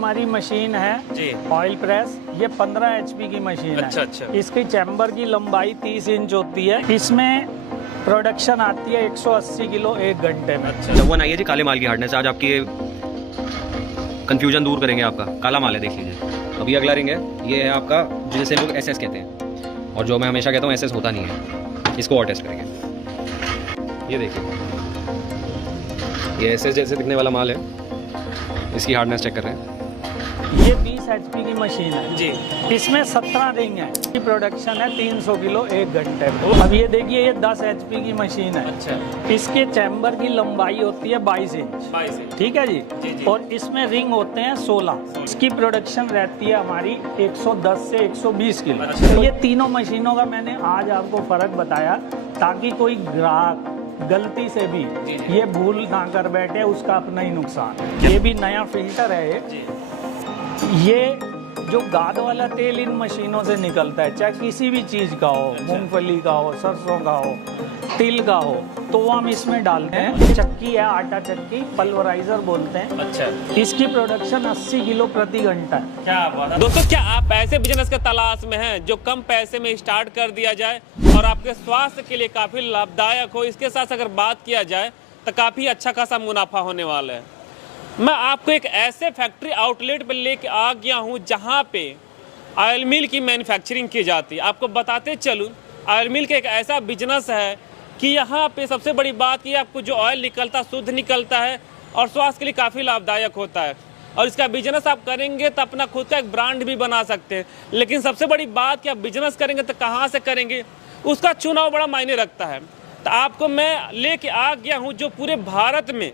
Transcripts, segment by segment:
हमारी मशीन है जी। Oil press. ये 15 HP की मशीन है। अच्छा। इसकी चैम्बर की लंबाई 30 इंच होती है। इसमें प्रोडक्शन आती है 180 किलो 1 घंटे में। अच्छा। जब आइए जी काले माल की हार्डनेस, आज आपकी कंफ्यूजन दूर करेंगे। आपका काला माल है, देख लीजिए। अभी अगला रिंग है, ये है आपका जिसे लोग SS कहते हैं, और जो मैं हमेशा कहता हूँ SS होता नहीं है। इसको और टेस्ट करेंगे। ये देखिए, ये SS जैसे दिखने वाला माल है। इसकी हार्डनेस चेक कर रहे हैं। ये 20 HP की मशीन है जी। इसमें 17 रिंग है। इसकी प्रोडक्शन है 300 किलो 1 घंटे में। अब ये देखिए, ये 10 HP की मशीन है। अच्छा। इसके चैम्बर की लंबाई होती है 22 इंच। ठीक है जी। और इसमें रिंग होते हैं 16। इसकी प्रोडक्शन रहती है हमारी 110 से 120 किलो। अच्छा। तो ये तीनों मशीनों का मैंने आज आपको फर्क बताया, ताकि कोई ग्राहक गलती से भी ये भूल ना कर बैठे, उसका अपना ही नुकसान। ये भी नया फिल्टर है ये जो गाद वाला तेल इन मशीनों से निकलता है, चाहे किसी भी चीज का हो, मूंगफली का हो, सरसों का हो, तिल का हो, तो वो हम इसमें डालते हैं। चक्की है, आटा चक्की, पल्वराइजर बोलते हैं। अच्छा। इसकी प्रोडक्शन 80 किलो प्रति घंटा है। क्या बात है। दोस्तों, क्या आप ऐसे बिजनेस के तलाश में हैं जो कम पैसे में स्टार्ट कर दिया जाए और आपके स्वास्थ्य के लिए काफी लाभदायक हो? इसके साथ अगर बात किया जाए तो काफी अच्छा खासा मुनाफा होने वाला है। मैं आपको एक ऐसे फैक्ट्री आउटलेट पर लेके आ गया हूँ जहाँ पे ऑयल मिल की मैन्युफैक्चरिंग की जाती है। आपको बताते चलूँ, ऑयल मिल का एक ऐसा बिजनेस है कि यहाँ पे सबसे बड़ी बात ये, आपको जो ऑयल निकलता शुद्ध निकलता है और स्वास्थ्य के लिए काफ़ी लाभदायक होता है। और इसका बिजनेस आप करेंगे तो अपना खुद का एक ब्रांड भी बना सकते हैं। लेकिन सबसे बड़ी बात कि आप बिजनेस करेंगे तो कहाँ से करेंगे, उसका चुनाव बड़ा मायने रखता है। तो आपको मैं लेके आ गया हूँ जो पूरे भारत में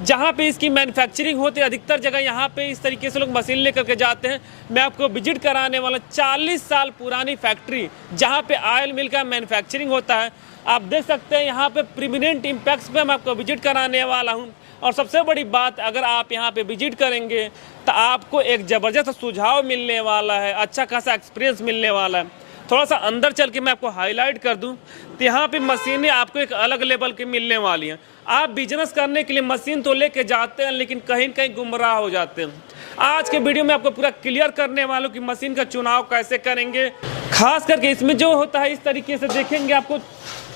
जहाँ पे इसकी मैन्युफैक्चरिंग होती है, अधिकतर जगह यहाँ पे इस तरीके से लोग मशीन लेकर के जाते हैं। मैं आपको विजिट कराने वाला 40 साल पुरानी फैक्ट्री जहाँ पे ऑयल मिल का मैन्युफैक्चरिंग होता है। आप देख सकते हैं यहाँ पे प्रीमिनेंट इम्पैक्ट्स पे मैं आपको विजिट कराने वाला हूँ। और सबसे बड़ी बात, अगर आप यहाँ पे विजिट करेंगे तो आपको एक ज़बरदस्त सुझाव मिलने वाला है, अच्छा खासा एक्सपीरियंस मिलने वाला है। थोड़ा सा अंदर चल के मैं आपको हाईलाइट कर दूं तो यहाँ पे मशीनें आपको एक अलग लेवल की मिलने वाली हैं। आप बिजनेस करने के लिए मशीन तो लेके जाते हैं, लेकिन कहीं कहीं गुमराह हो जाते हैं। आज के वीडियो में आपको पूरा क्लियर करने वालों कि मशीन का चुनाव कैसे करेंगे। खास करके इसमें जो होता है, इस तरीके से देखेंगे आपको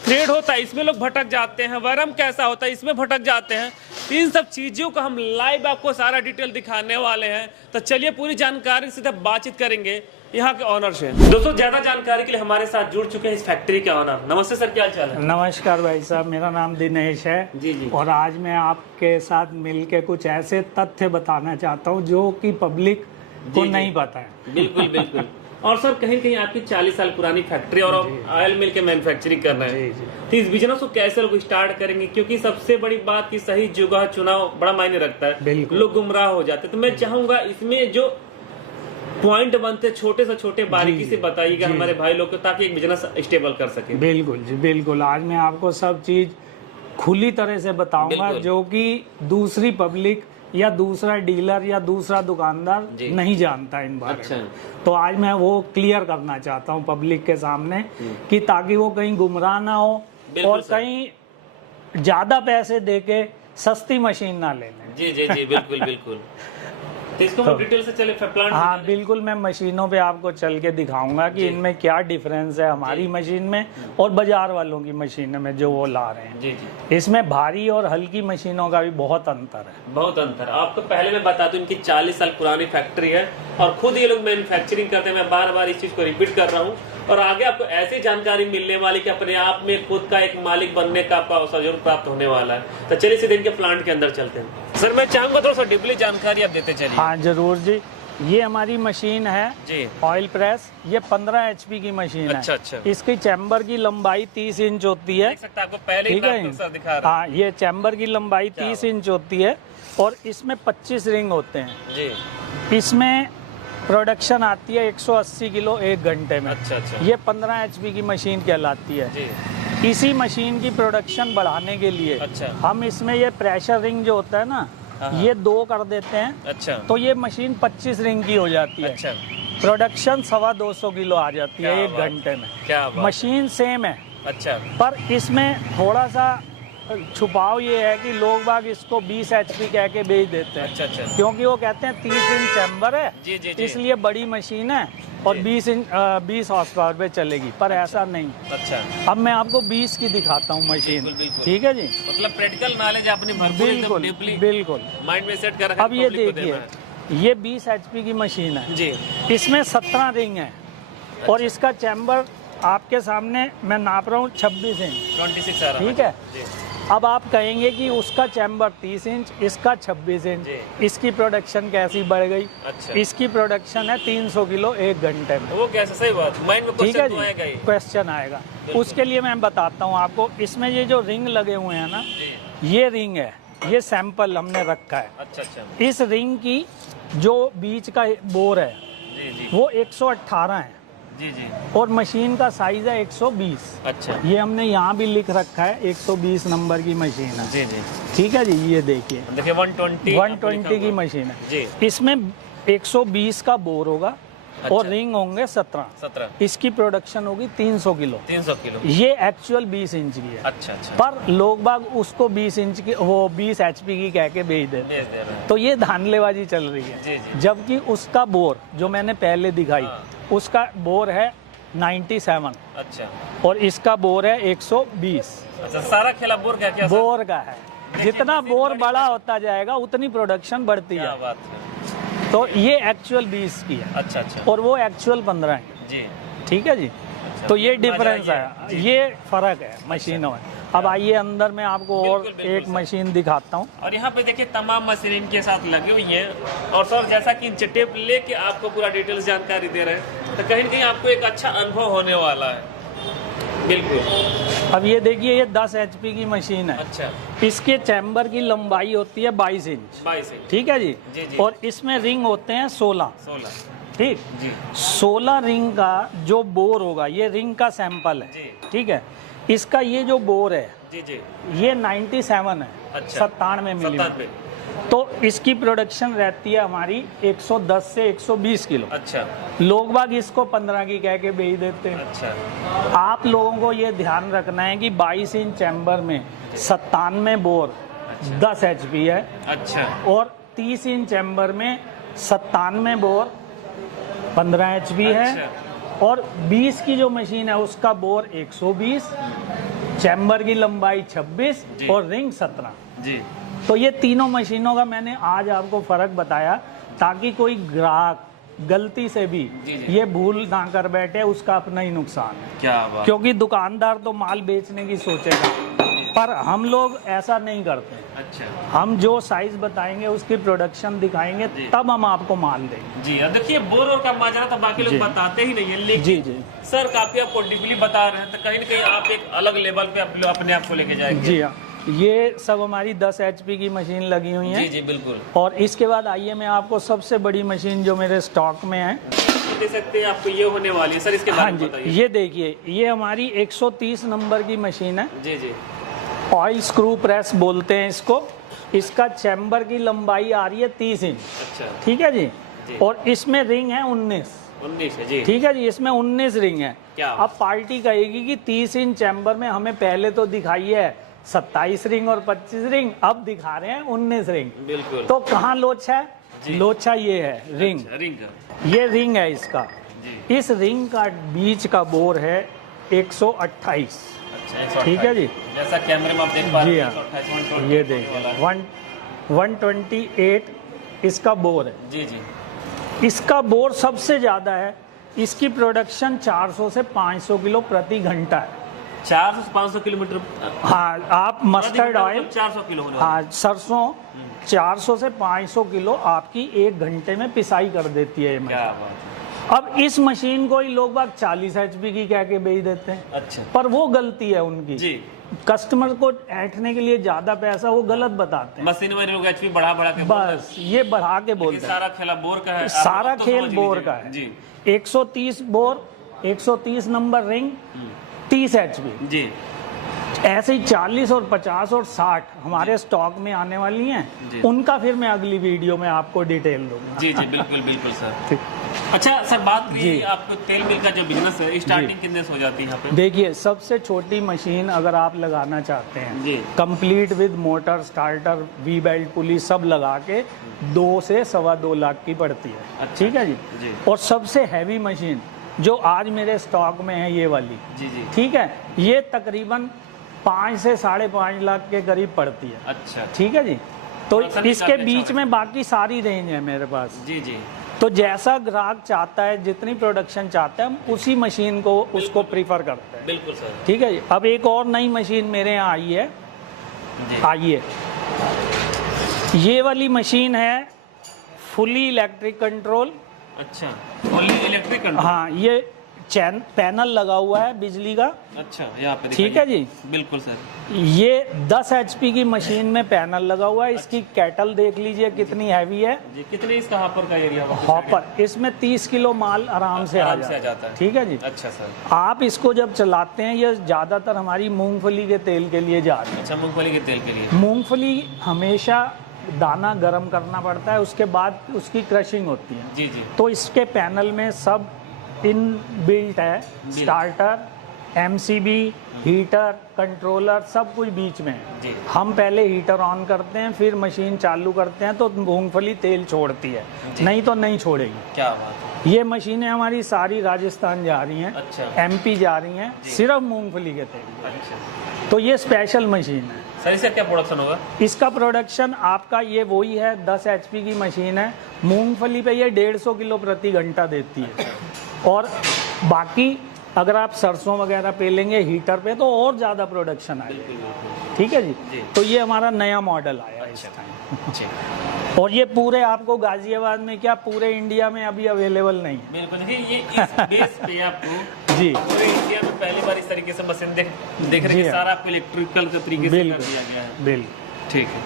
थ्रेड होता है, इसमें लोग भटक जाते हैं। वरम कैसा होता है, इसमें भटक जाते हैं। इन सब चीज़ों को हम लाइव आपको सारा डिटेल दिखाने वाले हैं। तो चलिए पूरी जानकारी से बातचीत करेंगे यहाँ के ऑनर से। दोस्तों, ज्यादा जानकारी के लिए हमारे साथ जुड़ चुके हैं इस फैक्ट्री के ऑनर। नमस्ते सर, क्या हाल है? नमस्कार भाई साहब, मेरा नाम दिनेश है। जी। और आज मैं आपके साथ मिलके कुछ ऐसे तथ्य बताना चाहता हूँ जो कि पब्लिक को नहीं पता है। बिल्कुल। और सर, कहीं कहीं आपकी 40 साल पुरानी फैक्ट्री और ऑयल मिल के मैन्युफैक्चरिंग कर रहे हैं, तो इस बिजनेस को कैसे लोग स्टार्ट करेंगे? क्योंकि सबसे बड़ी बात की सही जगह चुनाव बड़ा मायने रखता है। लोग गुमराह हो जाते हैं। तो मैं चाहूंगा इसमें जो पॉइंट बनते छोटे से छोटे बारीकी से बताइएगा हमारे भाई लोग को, ताकि एक बिजनेस स्टेबल कर सके। बिल्कुल जी, बिल्कुल। आज मैं आपको सब चीज खुली तरह से बताऊंगा जो कि दूसरी पब्लिक या दूसरा डीलर या दूसरा दुकानदार नहीं जानता इन बारे में। तो आज मैं वो क्लियर करना चाहता हूँ पब्लिक के सामने, कि ताकि वो कहीं गुमराह ना हो और कहीं ज्यादा पैसे देके सस्ती मशीन ना ले लें। जी, बिल्कुल। तो इसको हम डिटेल से चले प्लांट। हाँ बिल्कुल, मैं मशीनों पे आपको चल के दिखाऊंगा कि इनमें क्या डिफरेंस है हमारी मशीन में और बाजार वालों की मशीन में जो वो ला रहे हैं। जी। इसमें भारी और हल्की मशीनों का भी बहुत अंतर है। बहुत अंतर। आपको पहले मैं बता दूं, इनकी 40 साल पुरानी फैक्ट्री है और खुद ये लोग मैन्युफैक्चरिंग करते हैं। मैं बार इस चीज को रिपीट कर रहा हूँ और आगे आपको ऐसी जानकारी मिलने वाली कि अपने आप में खुद का एक मालिक बनने का आपका अवसर जरूर प्राप्त होने वाला है। तो चलिए सीधे इनके प्लांट के अंदर चलते हैं। सर, मैं चाहूंगा थोड़ा सा डीपली जानकारी आप देते चलिए। हाँ जरूर जी। ये हमारी मशीन है जी, ऑयल प्रेस। ये 15 HP की मशीन है। अच्छा। इसकी चैम्बर की लंबाई 30 इंच होती है। आपको पहले ही दिखा रहा। हाँ, ये चैम्बर की लंबाई 30 इंच होती है और इसमें 25 रिंग होते हैं जी। इसमें प्रोडक्शन आती है 180 किलो 1 घंटे में। अच्छा। ये 15 HP की मशीन कहलाती है जी। इसी मशीन की प्रोडक्शन बढ़ाने के लिए हम इसमें ये प्रेशर रिंग जो होता है ना, ये 2 कर देते हैं। अच्छा। तो ये मशीन 25 रिंग की हो जाती है। अच्छा। प्रोडक्शन 250 किलो आ जाती है 1 घंटे में। क्या बात। मशीन सेम है। अच्छा। पर इसमें थोड़ा सा छुपाव ये है कि लोग बाग इसको 20 HP कह के बेच देते हैं। अच्छा अच्छा। क्योंकि वो कहते हैं 30 इंच चैम्बर है, जी जी जी। इसलिए बड़ी मशीन है और 20 हॉर्स पावर पे चलेगी, पर ऐसा नहीं। अच्छा, अब मैं आपको 20 की दिखाता हूँ मशीन। बिल्कुल, बिल्कुल। ठीक है जी, मतलब प्रैक्टिकल नॉलेज आपने भरपूर एकदम बिल्कुल डीपली बिल्कुल। माइंड में सेट कर रखा है। अब ये public को देखिए, देना है। ये 20 HP की मशीन है, जी इसमें 17 रिंग है और इसका चैम्बर आपके सामने मैं नाप रहा हूँ 26 इंच। 26 आ रहा है। ठीक है। जी अब आप कहेंगे कि उसका चैम्बर 30 इंच, इसका 26 इंच, जी। इसकी प्रोडक्शन कैसी बढ़ गई? अच्छा। इसकी प्रोडक्शन है 300 किलो 1 घंटे में। वो कैसे, सही बात, माइंड में ठीक है क्वेश्चन तो आएगा ही। जी, क्वेश्चन आएगा। उसके लिए मैं बताता हूँ आपको। इसमें ये जो रिंग लगे हुए हैं ना, जी ये रिंग है, ये सैंपल हमने रखा है। अच्छा अच्छा। इस रिंग की जो बीच का बोर है जी जी वो 118 है जी जी। और मशीन का साइज है 120। अच्छा ये हमने यहाँ भी लिख रखा है, 120 नंबर की मशीन है। जी जी। ठीक है जी, ये देखिए देखिए 120 की मशीन है। जी। इसमें 120 का बोर होगा और रिंग होंगे 17। इसकी प्रोडक्शन होगी 300 किलो। 300 किलो। ये एक्चुअल 20 इंच की है। अच्छा अच्छा। पर लोग बाग उसको 20 इंच की, वो 20 HP की कह के बेच देते हैं। दे रहे हैं। तो ये धांधलेबाजी चल रही है। जी जी। जबकि उसका बोर जो मैंने पहले दिखाई, हाँ। उसका बोर है 97 अच्छा और इसका बोर है 120। अच्छा, सारा खेला बोर क्या क्या? बोर का है। जितना बोर बड़ा होता जाएगा उतनी प्रोडक्शन बढ़ती क्या है। बात है। तो ये एक्चुअल 20 की है अच्छा अच्छा। और वो एक्चुअल 15 है। जी ठीक है जी। तो ये डिफरेंस मजा है, ये फर्क है मशीनों में। अब आइए अंदर मैं आपको और बिल्कुल, बिल्कुल एक सर। मशीन दिखाता हूँ। और यहाँ पे देखिए तमाम मशीन इनके साथ लगी हुई हैं और सर जैसा कि टेप लेके आपको पूरा डिटेल्स जानकारी दे रहे हैं, तो कहीं ना कहीं आपको एक अच्छा अनुभव होने वाला है। बिल्कुल। अब ये देखिए, ये 10 HP की मशीन है। अच्छा। इसके चैम्बर की लंबाई होती है 22 इंच। 22 इंच। ठीक है जी, जी, जी। और इसमें रिंग होते हैं 16। 16। ठीक, जी 16 रिंग का जो बोर होगा, ये रिंग का सैंपल है। जी। ठीक है। इसका ये जो बोर है, जी जी। ये 97 है। अच्छा। 97 मिलीमीटर। 97। तो इसकी प्रोडक्शन रहती है हमारी 110 से 120 किलो। अच्छा लोग बाग इसको 15 की कह के बेच देते हैं। अच्छा। आप लोगों को ये ध्यान रखना है कि 22 इंच चैम्बर में 97 बोर 10 HP है अच्छा। और 30 इंच चैम्बर में 97 बोर 15 HP है। अच्छा। और 20 की जो मशीन है उसका बोर 120, चैम्बर की लंबाई 26 जी। और रिंग 17। जी तो ये तीनों मशीनों का मैंने आज आपको फर्क बताया, ताकि कोई ग्राहक गलती से भी जी, जी। ये भूल ना कर बैठे, उसका अपना ही नुकसान है। क्या बात। क्योंकि दुकानदार तो माल बेचने की सोचेगा, पर हम लोग ऐसा नहीं करते। अच्छा हम जो साइज बताएंगे उसकी प्रोडक्शन दिखाएंगे, जी। तब हम आपको माल देंगे। जी। अब देखिए बोर और का माजरा तो बाकी लोग जी। बताते ही नहीं है, लेकिन जी जी सर काफी आपको डीपली बता रहे हैं, तो कहीं ना कहीं आप एक अलग लेवल पे अपने आप को लेके जाएंगे। जी हाँ, ये सब हमारी 10 HP की मशीन लगी हुई है। जी जी बिल्कुल। और इसके बाद आइए मैं आपको सबसे बड़ी मशीन जो मेरे स्टॉक में है दे सकते हैं आपको, ये होने वाली है सर, इसके हाँ बारे में जी, बताइए। ये देखिए, ये हमारी 130 नंबर की मशीन है। जी जी। ऑयल स्क्रू प्रेस बोलते हैं इसको। इसका चैम्बर की लंबाई आ रही है 30 इंच। अच्छा। ठीक है जी, जी। और इसमें रिंग है 19। 19 है जी। ठीक है जी, इसमें 19 रिंग है। क्या? अब पार्टी कहेगी कि 30 इंच चैम्बर में हमें पहले तो दिखाई है 27 रिंग और 25 रिंग, अब दिखा रहे हैं 19 रिंग। बिल्कुल। तो कहाँ लोचा है? जी। लोचा ये है रिंग। अच्छा, रिंग का। ये रिंग है इसका। जी। इस रिंग का बीच का बोर है 128। अच्छा, ठीक है जी। जैसा कैमरे में आप देख पा रहे जी हैं, हाँ, 128 ये देखिए 128 इसका बोर है। जी जी। इसका बोर सबसे ज़्यादा है। इसकी प्रोडक्शन 400 से 500 किलो प्रति घंटा है। 400 से 500 किलोमीटर। हाँ, आप मस्टर्ड ऑयल, 400 किलो होने वाला। हाँ सरसों 400 से 500 किलो आपकी 1 घंटे में पिसाई कर देती है ये क्या मशीन। बात है। अब इस मशीन को ही लोग बाग 40 HP की कह के बेच देते हैं, अच्छा पर वो गलती है उनकी। जी। कस्टमर को ऐंठने के लिए ज्यादा पैसा वो गलत बताते हैं। मशीन में लोग HP बढ़ा के बस ये बढ़ा के बोलते हैं। सारा खेला बोर का है। सारा आप तो खेल समझ बोर लीजिए। का है। जी 130 बोर, 130 नंबर रिंग, 30 HP। जी। ऐसे ही 40 और 50 और 60 हमारे स्टॉक में आने वाली जी। हैं। उनका फिर मैं अगली वीडियो में आपको डिटेल दूंगा। जी जी बिल्कुल बिल्कुल सर। ठीक। अच्छा सर, बात की आपको तेल मिल का जो बिजनेस है, स्टार्टिंग कितने से हो जाती है यहाँ पे? देखिए, सबसे छोटी मशीन अगर आप लगाना चाहते हैं complete with motor, starter, V belt, pulley सब लगा के 2 से 2.25 लाख की पड़ती है। अच्छा, ठीक है जी। और सबसे हैवी मशीन जो आज मेरे स्टॉक में है ये वाली, ठीक है, ये तकरीबन 5 से 5.5 लाख के करीब पड़ती है। अच्छा, ठीक है जी। तो इसके बीच में बाकी सारी रेंज है मेरे पास। जी। तो जैसा ग्राहक चाहता है, जितनी प्रोडक्शन चाहता है, हम उसी मशीन को उसको प्रीफर करते हैं। बिल्कुल सर। ठीक है जी। अब एक और नई मशीन मेरे यहाँ आई है, आइए। ये वाली मशीन है फुली इलेक्ट्रिक कंट्रोल। अच्छा, फुली इलेक्ट्रिक कंट्रोल। हाँ, ये पैनल लगा हुआ है बिजली का। अच्छा, यहाँ पे ठीक है जी। बिल्कुल सर। ये 10 HP की मशीन में पैनल लगा हुआ है। इसकी कैटल देख लीजिए कितनी हैवी है जी। कितने इसका हॉपर का एरिया? हॉपर इसमें 30 किलो माल आराम से आ जाता है। ठीक है जी। अच्छा सर। आप इसको जब चलाते हैं, ये ज्यादातर हमारी मूंगफली के तेल के लिए जा रही है। अच्छा, मूंगफली के तेल के लिए। मूंगफली हमेशा दाना गर्म करना पड़ता है, उसके बाद उसकी क्रशिंग होती है। जी। तो इसके पैनल में सब इन बिल्ट है, स्टार्टर, MCB, हीटर, कंट्रोलर, सब कुछ बीच में है। हम पहले हीटर ऑन करते हैं, फिर मशीन चालू करते हैं तो मूंगफली तेल छोड़ती है, नहीं तो नहीं छोड़ेगी। क्या बात है। ये मशीनें हमारी सारी राजस्थान जा रही हैं। अच्छा। MP जा रही हैं, सिर्फ मूंगफली के तेल। अच्छा। तो ये स्पेशल मशीन है। सर, इसका क्या प्रोडक्शन होगा? इसका प्रोडक्शन आपका ये वही है, 10 HP की मशीन है। मूंगफली पे ये 150 किलो प्रति घंटा देती है। और बाकी अगर आप सरसों वगैरह पेलेंगे हीटर पे तो और ज़्यादा प्रोडक्शन आएगा। ठीक है जी। तो ये हमारा नया मॉडल आया है इस टाइम। और ये पूरे आपको गाजियाबाद में क्या, पूरे इंडिया में अभी अवेलेबल नहीं है। बिल्कुल। ये इस बेस पे आपको जी पूरे इंडिया में पहली बार इस तरीके से मशीन देख रहे हैं, सारा आपको इलेक्ट्रिकल के तरीके से कर दिया गया है। बिल्कुल। ठीक है।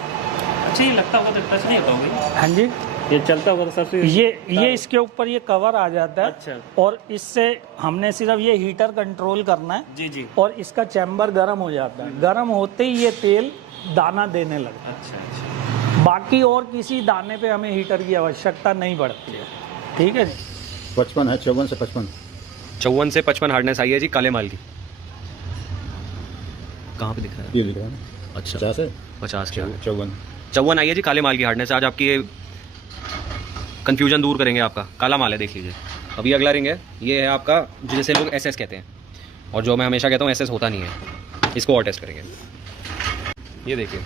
अच्छा, ये लगता होगा तो टच नहीं होता होगा? हाँ जी, ये चलता होगा तो सबसे ये इसके ऊपर ये कवर आ जाता है। अच्छा। और इससे हमने सिर्फ ये हीटर कंट्रोल करना है। जी। और इसका चैम्बर गर्म हो जाता है, गर्म होते ही ये तेल दाना देने लगता है। अच्छा। बाकी और किसी दाने पे हमें हीटर की आवश्यकता नहीं पड़ती है। ठीक है जी। 55 है, 54 से 55। 54 से 55 हार्डनेस आई है जी, काले माल की। कहाँ पे दिख रहा है? ये दिख रहा है। अच्छा, 50 है, 50 की 54 आई है जी, काले माल की हार्डनेस। आज आपकी ये कन्फ्यूजन दूर करेंगे आपका। काला माल है, देख लीजिए। अभी अगला रिंग है, ये है आपका जिसे लोग SS कहते हैं, और जो मैं हमेशा कहता हूँ SS होता नहीं है। इसको और टेस्ट करेंगे। ये देखिए,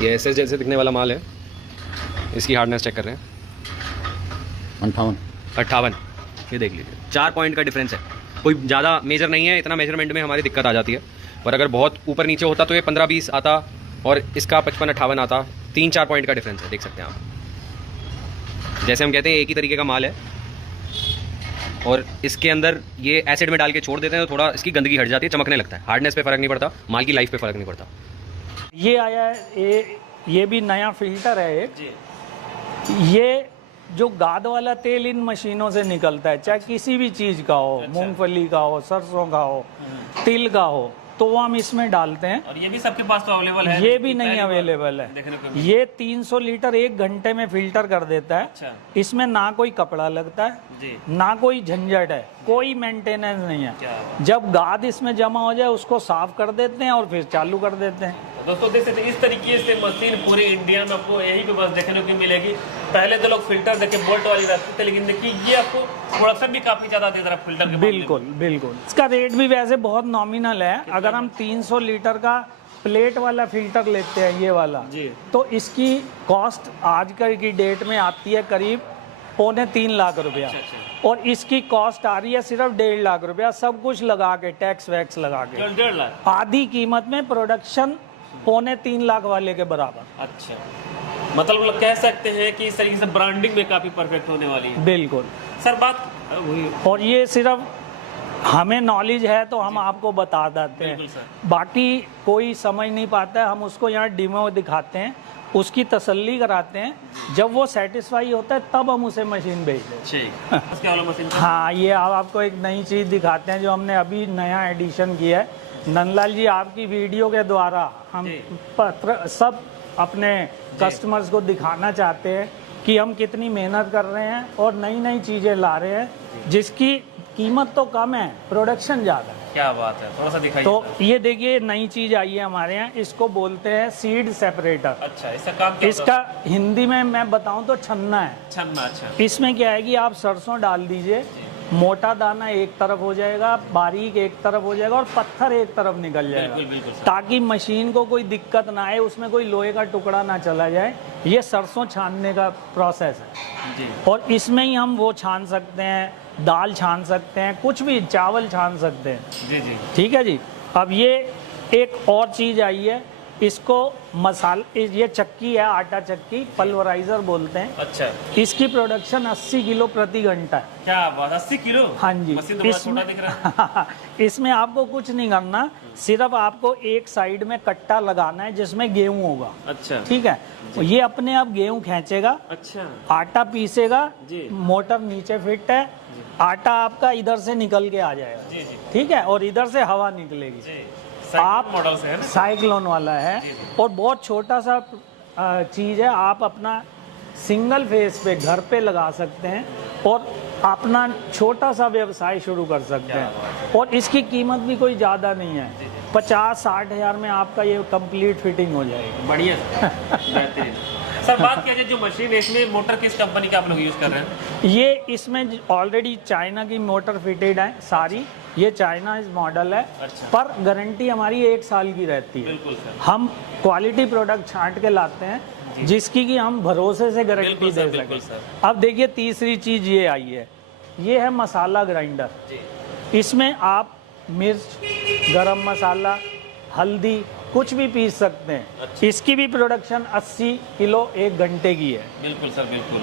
ये SS जैसे दिखने वाला माल है। इसकी हार्डनेस चेक कर रहे हैं, 58। ये देख लीजिए, 4 पॉइंट का डिफरेंस है। कोई ज़्यादा मेजर नहीं है, इतना मेजरमेंट में हमारी दिक्कत आ जाती है। पर अगर बहुत ऊपर नीचे होता तो ये 15-20 आता और इसका 55-58 आता। 3-4 पॉइंट का डिफरेंस है, देख सकते हैं आप। जैसे हम कहते हैं एक ही तरीके का माल है, और इसके अंदर ये एसिड में डाल के छोड़ देते हैं तो थोड़ा इसकी गंदगी हट जाती है, चमकने लगता है। हार्डनेस पे फ़र्क नहीं पड़ता, माल की लाइफ पे फ़र्क नहीं पड़ता। ये आया है, ये भी नया फिल्टर है एक। ये जो गाद वाला तेल इन मशीनों से निकलता है, चाहे किसी भी चीज़ का हो, मूंगफली का हो, सरसों का हो, तिल का हो, तो वो हम इसमें डालते हैं। और ये भी सबके पास तो अवेलेबल है? ये भी नहीं अवेलेबल है। ये 300 लीटर 1 घंटे में फिल्टर कर देता है। अच्छा। इसमें ना कोई कपड़ा लगता है जी। ना कोई झंझट है, कोई मेंटेनेंस नहीं है। जब गाद इसमें जमा हो जाए उसको साफ कर देते हैं और फिर चालू कर देते हैं। दोस्तों देख सकते हैं, इस तरीके से मशीन पूरे इंडिया में आपको यही पे बस देखने को मिलेगी। पहले तो लोग फिल्टर देखे बोल्ट वाली रखते थे, लेकिन देखिए ये आपको प्रोडक्शन भी काफी ज्यादा दे रहा है फिल्टर के। बिल्कुल। इसका रेट भी वैसे बहुत नॉमिनल है। अगर हम 300 लीटर का प्लेट वाला फिल्टर लेते हैं, ये वाला जी, तो इसकी कॉस्ट आजकल की डेट में आती है करीब 2.25 लाख रुपया। अच्छा। और इसकी कॉस्ट आ रही है सिर्फ 1.5 लाख रुपया, सब कुछ लगा के, टैक्स वैक्स लगा के 1.5 लाख। आधी कीमत में प्रोडक्शन 2.25 लाख वाले के बराबर। अच्छा, मतलब लोग कह सकते हैं कि इस तरीके से ब्रांडिंग में काफी परफेक्ट होने वाली है। बिल्कुल सर, बात वही। और ये सिर्फ हमें नॉलेज है तो हम आपको बता देते हैं, बाकी कोई समझ नहीं पाता है। हम उसको यहाँ डेमो दिखाते हैं, उसकी तसल्ली कराते हैं। जब वो सेटिस्फाई होता है तब हम उसे मशीन भेजते हैं। हाँ, ये आपको एक नई चीज़ दिखाते हैं जो हमने अभी नया एडिशन किया है। नंदलाल जी, आपकी वीडियो के द्वारा हम सब अपने कस्टमर्स को दिखाना चाहते हैं कि हम कितनी मेहनत कर रहे हैं और नई नई चीज़ें ला रहे हैं जिसकी कीमत तो कम है, प्रोडक्शन ज़्यादा है। क्या बात है, थोड़ा सा दिखाइए। तो ये देखिए नई चीज़ आई है हमारे यहाँ, इसको बोलते हैं सीड सेपरेटर। अच्छा, इसका काम क्या इसका हिंदी में मैं बताऊं तो छन्ना है। छन्ना, अच्छा। इसमें क्या है कि आप सरसों डाल दीजिए, मोटा दाना एक तरफ हो जाएगा, बारीक एक तरफ हो जाएगा और पत्थर एक तरफ निकल जाएगा, बिल्कुल सर। ताकि मशीन को कोई दिक्कत ना आए, उसमें कोई लोहे का टुकड़ा ना चला जाए। ये सरसों छानने का प्रोसेस है जी। और इसमें ही हम वो छान सकते हैं, दाल छान सकते हैं, कुछ भी, चावल छान सकते हैं। जी जी। ठीक है जी। अब ये एक और चीज़ आई है, इसको ये चक्की है, आटा चक्की, पल्वराइजर बोलते हैं। अच्छा, इसकी प्रोडक्शन 80 किलो प्रति घंटा है। क्या बात, 80 किलो? हाँ जी। मशीन तो बड़ा छोटा दिख रहा है। इसमें आपको कुछ नहीं करना, सिर्फ आपको एक साइड में कट्टा लगाना है जिसमें गेहूं होगा। अच्छा, ठीक है, ये अपने आप गेहूं खींचेगा, अच्छा आटा पीसेगा, जी। मोटर नीचे फिट है, आटा आपका इधर से निकल के आ जाएगा। जी जी ठीक है, और इधर से हवा निकलेगी। जी। आप मॉडल से है ना? साइक्लोन वाला है और बहुत छोटा सा चीज़ है, आप अपना सिंगल फेस पे घर पे लगा सकते हैं और अपना छोटा सा व्यवसाय शुरू कर सकते हैं। और इसकी कीमत भी कोई ज़्यादा नहीं है, 50-60 हज़ार में आपका ये कंप्लीट फिटिंग हो जाएगी। बढ़िया बेहतरीन। सर बात किया जाए जो मशीन है, इसमें मोटर किस कंपनी का आप लोग यूज़ कर रहे हैं? ये इसमें ऑलरेडी चाइना की मोटर फिटेड है सारी, ये चाइना इस मॉडल है। अच्छा। पर गारंटी हमारी 1 साल की रहती है। बिल्कुल सर। हम क्वालिटी प्रोडक्ट छांट के लाते हैं जिसकी कि हम भरोसे से गारंटी बिल्कुल दे सर, बिल्कुल सकें। सर। अब देखिए तीसरी चीज ये आई है, ये है मसाला ग्राइंडर। जी। इसमें आप मिर्च, गरम मसाला, हल्दी कुछ भी पीस सकते हैं। अच्छा। इसकी भी प्रोडक्शन 80 किलो 1 घंटे की है। बिल्कुल सर, बिल्कुल।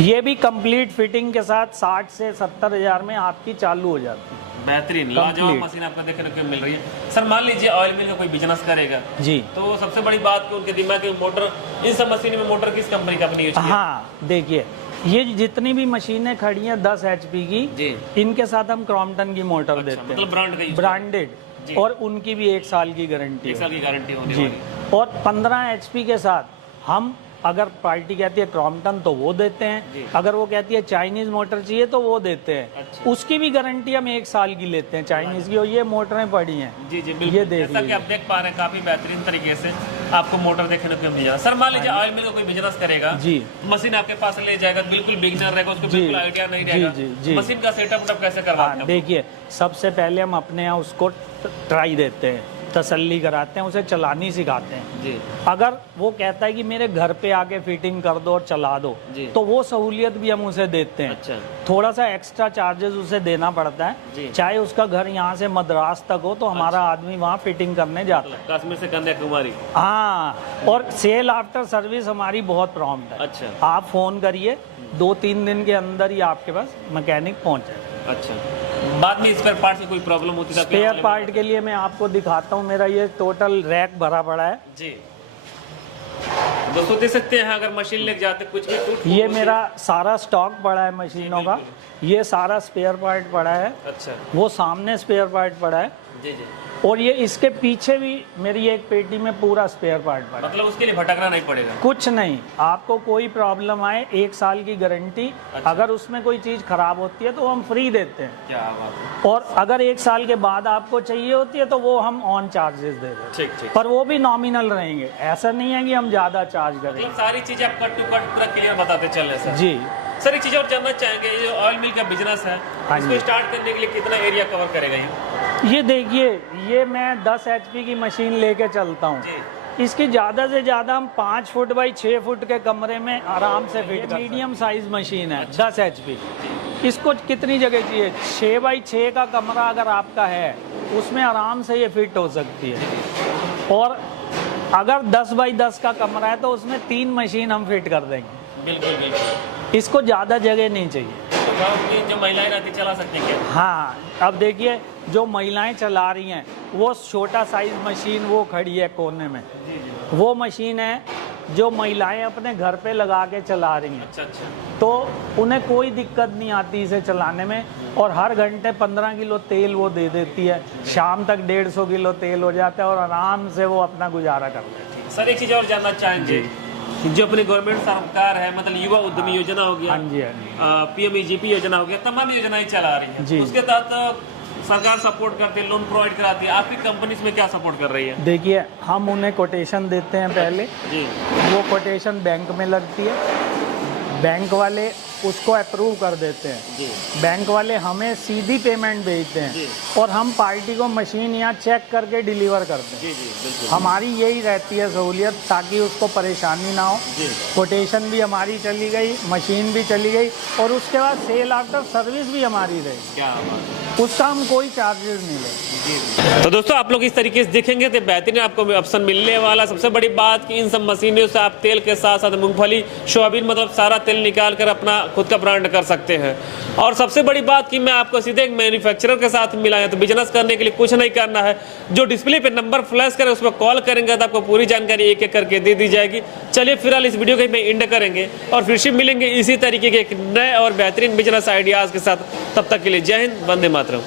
ये भी कंप्लीट फिटिंग के साथ 60 से 70 हज़ार में आपकी चालू हो जाती है। बेहतरीन, लाजवाब मशीन आपको देखने को मिल रही है। सर मान लीजिए ऑयल मिल का कोई बिजनेस करेगा जी, तो सबसे बड़ी बात कि उनके दिमाग में मोटर, इन सब मशीन में मोटर किस कंपनी का अपनी यूज किया? हाँ देखिए, ये जितनी भी मशीनें खड़ी हैं 10 HP की, जी। इनके साथ हम क्रॉम्पटन की मोटर देते हैं, मतलब ब्रांड का यूज? ब्रांडेड, जी। और उनकी भी 1 साल की गारंटी 1 साल की गारंटी होने जी। वाली। और 15 HP के साथ हम, अगर पार्टी कहती है क्रॉम्पटन तो वो देते जी। हैं, अगर वो कहती है चाइनीज मोटर चाहिए तो वो देते हैं। अच्छा। उसकी भी गारंटी हम 1 साल की लेते हैं चाइनीज की, और ये मोटरें पड़ी हैं। जी जी बिल्कुल। ये देख जैसा कि लीजिए। आप देख पा रहे हैं काफी बेहतरीन तरीके से आपको मोटर देखने को मिल जाएगा। सर मान लीजिए ऑयल मिल का कोई बिजनेस करेगा जी, मशीन आपके पास ले जाएगा, बिल्कुल बिगिनर रहेगा, उसको जी। बिल्कुल आइडिया नहीं जी, रहेगा, जी, जी। मशीन का सेटअप कैसे करवाते हाँ हैं? देखिए, सबसे पहले हम अपने यहाँ उसको ट्राई देते हैं, तसल्ली कराते हैं, उसे चलानी सिखाते हैं। जी अगर वो कहता है कि मेरे घर पे आके फिटिंग कर दो और चला दो, जी। तो वो सहूलियत भी हम उसे देते हैं। अच्छा। थोड़ा सा एक्स्ट्रा चार्जेस उसे देना पड़ता जी। है, चाहे उसका घर यहाँ से मद्रास तक हो तो हमारा आदमी वहाँ फिटिंग करने जाता है। कश्मीर से कन्याकुमारी। हाँ, और सेल आफ्टर सर्विस हमारी बहुत प्रॉम्प्ट है। अच्छा। आप फोन करिए, 2-3 दिन के अंदर ही आपके पास मैकेनिक पहुँच जाएगा। अच्छा, बाद में स्पेयर पार्ट की कोई प्रॉब्लम होती है? स्पेयर पार्ट के लिए मैं आपको दिखाता हूँ, मेरा ये टोटल रैक भरा पड़ा है। जी दोस्तों देख सकते हैं, अगर मशीन लेके जाते कुछ भी टूट, ये मेरा सारा स्टॉक पड़ा है मशीनों का, ये सारा स्पेयर पार्ट पड़ा है, अच्छा वो सामने स्पेयर पार्ट पड़ा है, जी जी, और ये इसके पीछे भी मेरी एक पेटी में पूरा स्पेयर पार्ट पड़ा है। मतलब उसके लिए भटकना नहीं पड़ेगा? कुछ नहीं, आपको कोई प्रॉब्लम आए 1 साल की गारंटी। अच्छा। अगर उसमें कोई चीज़ खराब होती है तो हम फ्री देते हैं, क्या बात है। और अगर 1 साल के बाद आपको चाहिए होती है तो वो हम ऑन चार्जेस दे देते हैं, ठीक ठीक। पर वो भी नॉमिनल रहेंगे, ऐसा नहीं है कि हम ज़्यादा चार्ज करेंगे। मतलब सारी चीजें आप कट टू कट पूरा क्लियर बताते चल रहे हैं सर। जी। सर एक चीज और जानना चाहेंगे, ये जो ऑयल मिल का बिजनेस है, हाँ इसको जी। स्टार्ट करने के लिए कितना एरिया कवर करेगा ये देखिए, ये मैं 10 HP की मशीन लेके चलता हूँ, जी। इसकी ज़्यादा से ज़्यादा हम 5 फुट बाई 6 फुट के कमरे में आराम से फिट कर, मीडियम साइज मशीन है, 10 HP। इसको कितनी जगह चाहिए? 6 बाई 6 का कमरा अगर आपका है उसमें आराम से ये फिट हो सकती है, और अगर 10 बाई 10 का कमरा है तो उसमें 3 मशीन हम फिट कर देंगे। बिल्कुल बिल्कुल। इसको ज़्यादा जगह नहीं चाहिए। तो गाँव की जो महिलाएं रहती चला सकती हैं क्या? हाँ, अब देखिए जो महिलाएं चला रही हैं वो छोटा साइज मशीन वो खड़ी है कोने में, जी जी। वो मशीन है जो महिलाएं अपने घर पे लगा के चला रही हैं, अच्छा अच्छा। तो उन्हें कोई दिक्कत नहीं आती इसे चलाने में, और हर घंटे 15 किलो तेल वो दे देती है, शाम तक 150 किलो तेल हो जाता है और आराम से वो अपना गुजारा करते हैं। सर एक चीज और जानना चाहेंगे, जो अपनी गवर्नमेंट सरकार है, मतलब युवा उद्यमी योजना हो गया, हाँ जी, हाँ जी। पीएमईजीपी योजना हो गया, तमाम योजनाएं चला रही है। जी। उसके तहत सरकार सपोर्ट करती है, लोन प्रोवाइड कराती है। आपकी कंपनी इसमें क्या सपोर्ट कर रही है? देखिए, हम उन्हें कोटेशन देते हैं पहले, जी वो कोटेशन बैंक में लगती है, बैंक वाले उसको अप्रूव कर देते हैं, जी बैंक वाले हमें सीधी पेमेंट भेजते जी। हैं और हम पार्टी को मशीन यहाँ चेक करके डिलीवर करते हैं। जी जी बिल्कुल। हमारी यही रहती है सहूलियत, ताकि उसको परेशानी ना हो। जी कोटेशन भी हमारी चली गई, मशीन भी चली गई, और उसके बाद सेल आफ्टर सर्विस भी हमारी रही, क्या बात है। उसका हम कोई चार्जेस नहीं लेते। तो दोस्तों, आप लोग इस तरीके से देखेंगे तो बेहतरीन आपको ऑप्शन मिलने वाला। सबसे बड़ी बात कि इन सब मशीनों से आप तेल के साथ साथ मूंगफली, सोयाबीन, मतलब सारा तेल निकाल कर अपना खुद का ब्रांड कर सकते हैं। और सबसे बड़ी बात कि मैं आपको सीधे एक मैन्युफैक्चरर के साथ मिला है। तो बिजनेस करने के लिए कुछ नहीं करना है, जो डिस्प्ले पे नंबर फ्लैश करे उस पर कॉल करेंगे तो आपको पूरी जानकारी एक एक करके दे दी जाएगी। चलिए फिलहाल इस वीडियो को एंड करेंगे और फिर से मिलेंगे इसी तरीके के एक नए और बेहतरीन बिजनेस आइडियाज़ के साथ। तब तक के लिए जय हिंद, वंदे मातरम।